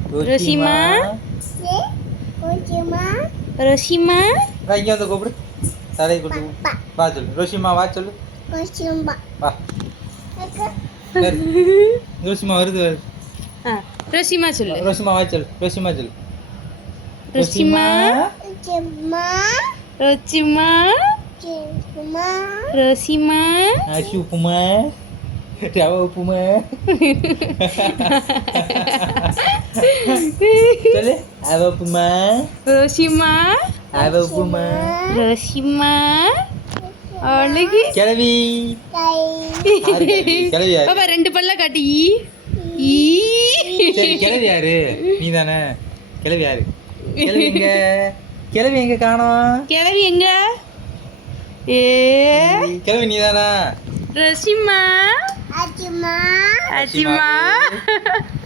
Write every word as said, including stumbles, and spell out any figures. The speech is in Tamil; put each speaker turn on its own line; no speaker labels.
ரோஷிமா ரோஷிமா
வா இங்கே வந்து கூப்பிடு தலையை கொடுத்து வா சொல்லு ரோஷிமா வா சொல்லு வா சரி. ரோஷிமா வருது வருது
ஆ ரோஷிமா சொல்லு
ரோஷிமா வா சொல்லு ரோஷிமா சொல்லு
ரோஷிமா ரோஷிமா ரோஷிமா
ஆஷி உப்புமா ரவ உப்புமா சொல்லு அவ உப்புமா
ரோஷிமா
அவ உப்புமா
ரோஷிமா அழகு
கிளவி கிளவி யாரு
பாப்பா ரெண்டு பல்ல காட்டி ஈ
சரி கிளவி யாரு நீ தானே கிளவி யாரு கிளவி எங்க கிளவி எங்க காணோம்
கிளவி எங்க ஏ
கிளவி நீ தானா
ரோஷிமா
அச்சிமா
அச்சிமா